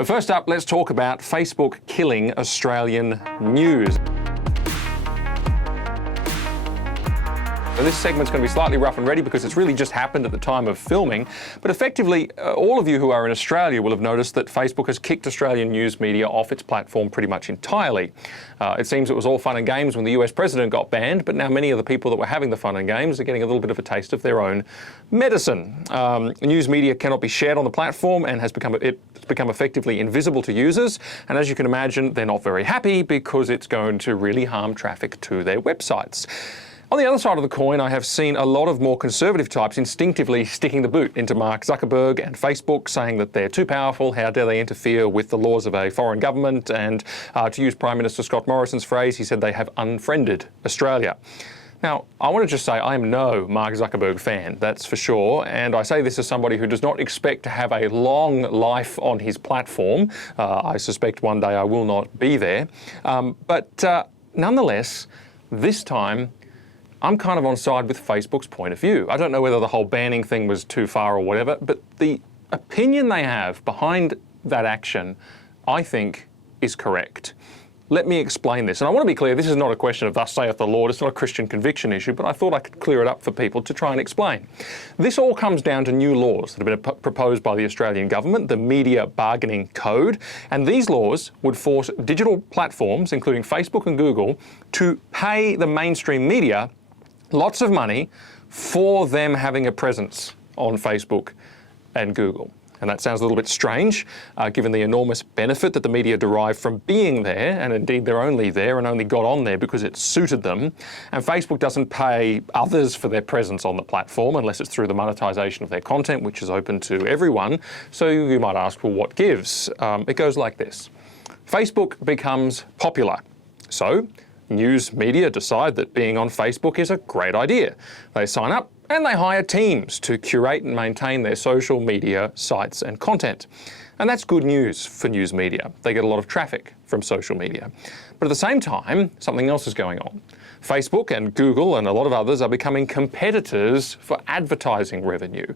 But first up, let's talk about Facebook killing Australian news. So this segment's going to be slightly rough and ready because it's really just happened at the time of filming. But effectively, all of you who are in Australia will have noticed that Facebook has kicked Australian news media off its platform pretty much entirely. It seems it was all fun and games when the US president got banned, but now many of the people that were having the fun and games are getting a little bit of a taste of their own medicine. News media cannot be shared on the platform and it's become effectively invisible to users. And as you can imagine, they're not very happy because it's going to really harm traffic to their websites. On the other side of the coin, I have seen a lot of more conservative types instinctively sticking the boot into Mark Zuckerberg and Facebook, saying that they're too powerful, how dare they interfere with the laws of a foreign government, and to use Prime Minister Scott Morrison's phrase, he said they have unfriended Australia. Now, I want to just say I am no Mark Zuckerberg fan, that's for sure, and I say this as somebody who does not expect to have a long life on his platform. I suspect one day I will not be there. But nonetheless, this time, I'm kind of on side with Facebook's point of view. I don't know whether the whole banning thing was too far or whatever, but the opinion they have behind that action, I think, is correct. Let me explain this. And I want to be clear, this is not a question of thus saith the Lord, it's not a Christian conviction issue, but I thought I could clear it up for people to try and explain. This all comes down to new laws that have been proposed by the Australian government, the Media Bargaining Code, and these laws would force digital platforms, including Facebook and Google, to pay the mainstream media lots of money for them having a presence on Facebook and Google. And that sounds a little bit strange, given the enormous benefit that the media derive from being there, and indeed they're only there and only got on there because it suited them. And Facebook doesn't pay others for their presence on the platform unless it's through the monetization of their content, which is open to everyone. So you might ask, well, what gives? It goes like this. Facebook becomes popular. So news media decide that being on Facebook is a great idea. They sign up and they hire teams to curate and maintain their social media sites and content. And that's good news for news media. They get a lot of traffic from social media. But at the same time, something else is going on. Facebook and Google and a lot of others are becoming competitors for advertising revenue.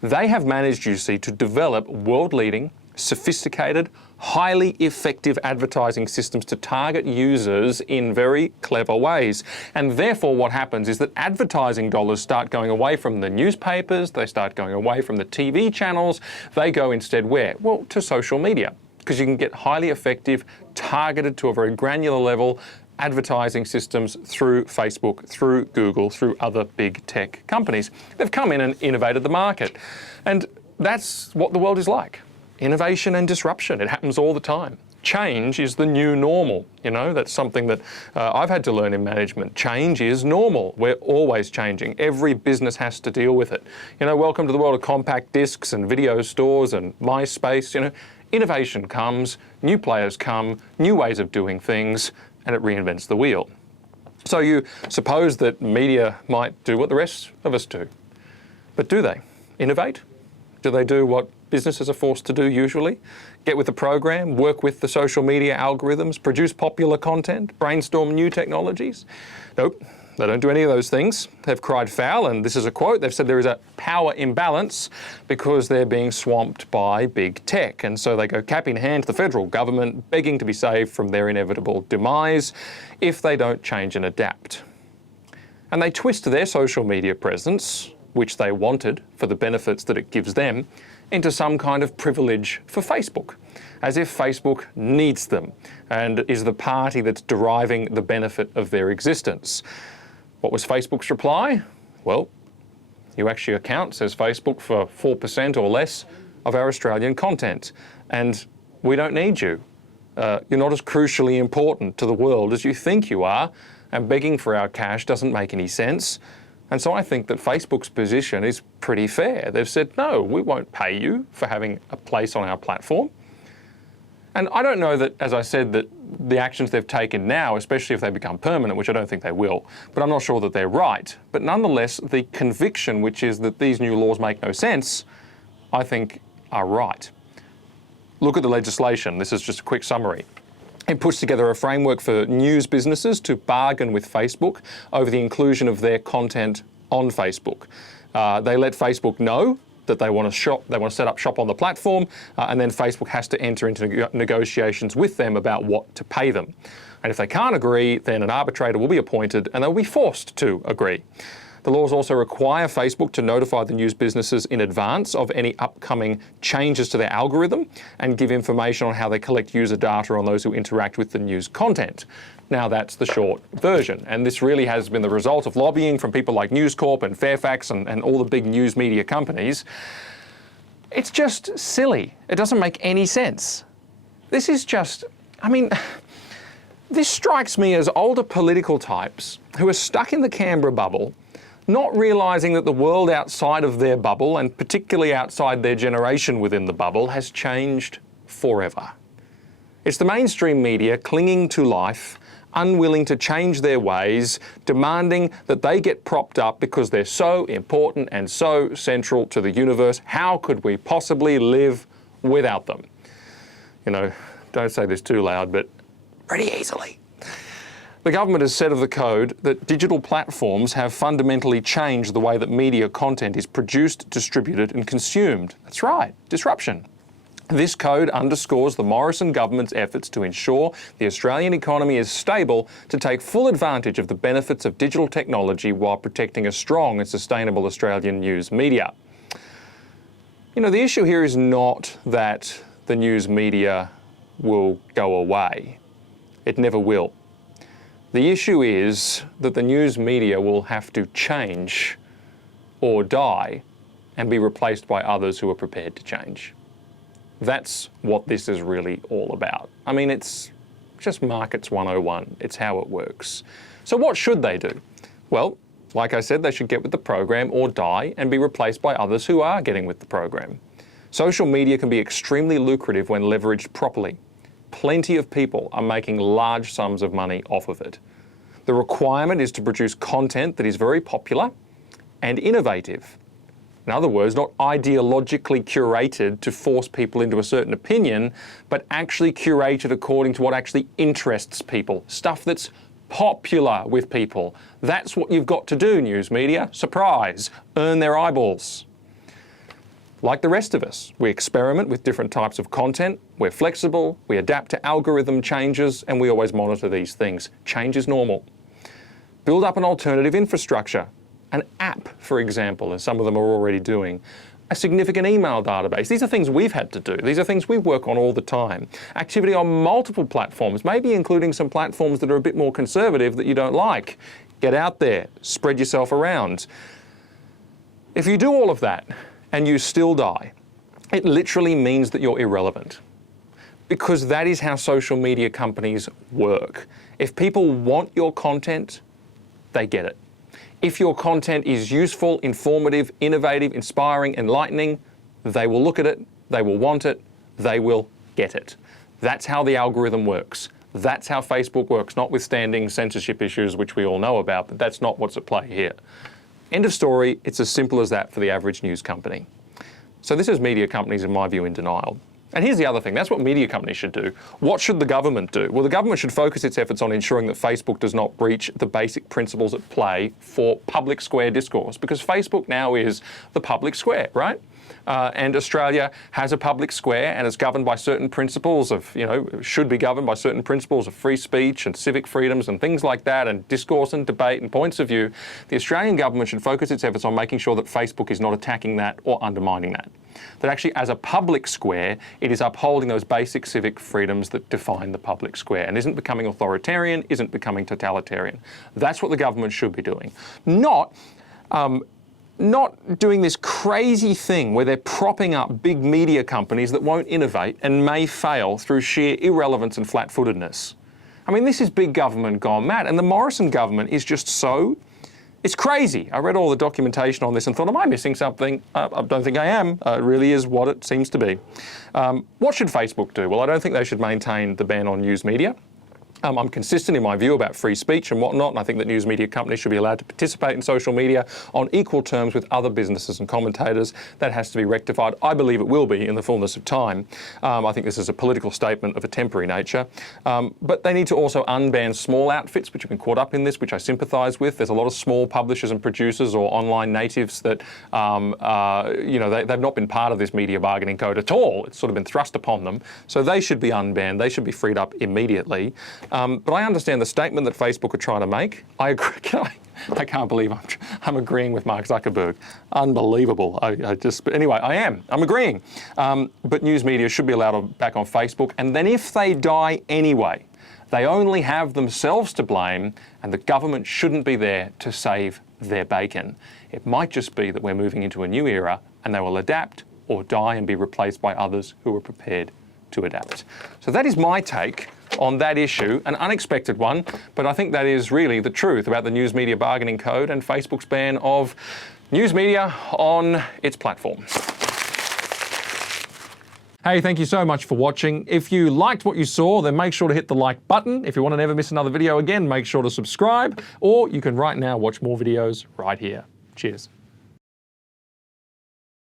They have managed, you see, to develop world-leading, sophisticated, highly effective advertising systems to target users in very clever ways. And therefore what happens is that advertising dollars start going away from the newspapers, they start going away from the TV channels, they go instead where? Well, to social media, because you can get highly effective, targeted to a very granular level, advertising systems through Facebook, through Google, through other big tech companies. They've come in and innovated the market. And that's what the world is like. Innovation and disruption. It happens all the time. Change is the new normal. You know, that's something that I've had to learn in management. Change is normal. We're always changing. Every business has to deal with it. You know, welcome to the world of compact discs and video stores and MySpace. You know, innovation comes, new players come, new ways of doing things, and it reinvents the wheel. So you suppose that media might do what the rest of us do. But do they? Innovate? Do they do what businesses are forced to do usually? Get with the program, work with the social media algorithms, produce popular content, brainstorm new technologies? Nope, they don't do any of those things. They've cried foul, and this is a quote. They've said there is a power imbalance because they're being swamped by big tech. And so they go cap in hand to the federal government, begging to be saved from their inevitable demise if they don't change and adapt. And they twist their social media presence, which they wanted for the benefits that it gives them, into some kind of privilege for Facebook, as if Facebook needs them and is the party that's deriving the benefit of their existence. What was Facebook's reply? Well, you actually account, says Facebook, for 4% or less of our Australian content, and we don't need you. You're not as crucially important to the world as you think you are, and begging for our cash doesn't make any sense. And so I think that Facebook's position is pretty fair. They've said, no, we won't pay you for having a place on our platform. And I don't know that, as I said, that the actions they've taken now, especially if they become permanent, which I don't think they will, but I'm not sure that they're right. But nonetheless, the conviction, which is that these new laws make no sense, I think are right. Look at the legislation. This is just a quick summary. It puts together a framework for news businesses to bargain with Facebook over the inclusion of their content on Facebook. They let Facebook know that they want to set up shop on the platform, and then Facebook has to enter into negotiations with them about what to pay them. And if they can't agree, then an arbitrator will be appointed and they'll be forced to agree. The laws also require Facebook to notify the news businesses in advance of any upcoming changes to their algorithm and give information on how they collect user data on those who interact with the news content. Now, that's the short version. And this really has been the result of lobbying from people like News Corp and Fairfax and all the big news media companies. It's just silly. It doesn't make any sense. This is just, I mean, this strikes me as older political types who are stuck in the Canberra bubble, not realising that the world outside of their bubble, and particularly outside their generation within the bubble, has changed forever. It's the mainstream media clinging to life, unwilling to change their ways, demanding that they get propped up because they're so important and so central to the universe. How could we possibly live without them? You know, don't say this too loud, but pretty easily. The government has said of the code that digital platforms have fundamentally changed the way that media content is produced, distributed and consumed. That's right, disruption. This code underscores the Morrison government's efforts to ensure the Australian economy is stable to take full advantage of the benefits of digital technology while protecting a strong and sustainable Australian news media. You know, the issue here is not that the news media will go away. It never will. The issue is that the news media will have to change or die and be replaced by others who are prepared to change. That's what this is really all about. I mean, it's just markets 101. It's how it works. So what should they do? Well, like I said, they should get with the program or die and be replaced by others who are getting with the program. Social media can be extremely lucrative when leveraged properly. Plenty of people are making large sums of money off of it. The requirement is to produce content that is very popular and innovative. In other words, not ideologically curated to force people into a certain opinion, but actually curated according to what actually interests people. Stuff that's popular with people. That's what you've got to do, news media. Surprise! Earn their eyeballs. Like the rest of us, we experiment with different types of content, we're flexible, we adapt to algorithm changes, and we always monitor these things. Change is normal. Build up an alternative infrastructure. An app, for example, as some of them are already doing. A significant email database. These are things we've had to do. These are things we work on all the time. Activity on multiple platforms, maybe including some platforms that are a bit more conservative that you don't like. Get out there, spread yourself around. If you do all of that and you still die, it literally means that you're irrelevant. Because that is how social media companies work. If people want your content, they get it. If your content is useful, informative, innovative, inspiring, enlightening, they will look at it, they will want it, they will get it. That's how the algorithm works. That's how Facebook works, notwithstanding censorship issues, which we all know about, but that's not what's at play here. End of story. It's as simple as that for the average news company. So this is media companies, in my view, in denial. And here's the other thing, that's what media companies should do. What should the government do? Well, the government should focus its efforts on ensuring that Facebook does not breach the basic principles at play for public square discourse, because Facebook now is the public square, right? And Australia has a public square and is governed by certain principles of, should be governed by certain principles of free speech and civic freedoms and things like that, and discourse and debate and points of view. The Australian government should focus its efforts on making sure that Facebook is not attacking that or undermining that. That actually, as a public square, it is upholding those basic civic freedoms that define the public square and isn't becoming authoritarian, isn't becoming totalitarian. That's what the government should be doing. Not doing this crazy thing where they're propping up big media companies that won't innovate and may fail through sheer irrelevance and flat-footedness. I mean, this is big government gone mad, and the Morrison government is just so... It's crazy. I read all the documentation on this and thought, am I missing something? I don't think I am. It really is what it seems to be. What should Facebook do? Well, I don't think they should maintain the ban on news media. I'm consistent in my view about free speech and whatnot, and I think that news media companies should be allowed to participate in social media on equal terms with other businesses and commentators. That has to be rectified. I believe it will be in the fullness of time. I think this is a political statement of a temporary nature. But they need to also unban small outfits, which have been caught up in this, which I sympathise with. There's a lot of small publishers and producers or online natives that, they've not been part of this media bargaining code at all. It's sort of been thrust upon them. So they should be unbanned. They should be freed up immediately. But I understand the statement that Facebook are trying to make. I agree. I can't believe I'm agreeing with Mark Zuckerberg. Unbelievable. But anyway, I am. I'm agreeing. But news media should be allowed back on Facebook. And then if they die anyway, they only have themselves to blame, and the government shouldn't be there to save their bacon. It might just be that we're moving into a new era and they will adapt or die and be replaced by others who are prepared to adapt. So that is my take on that issue, an unexpected one, but I think that is really the truth about the News Media Bargaining Code and Facebook's ban of news media on its platform. Hey, thank you so much for watching. If you liked what you saw, then make sure to hit the like button. If you want to never miss another video again, make sure to subscribe, or you can right now watch more videos right here. Cheers.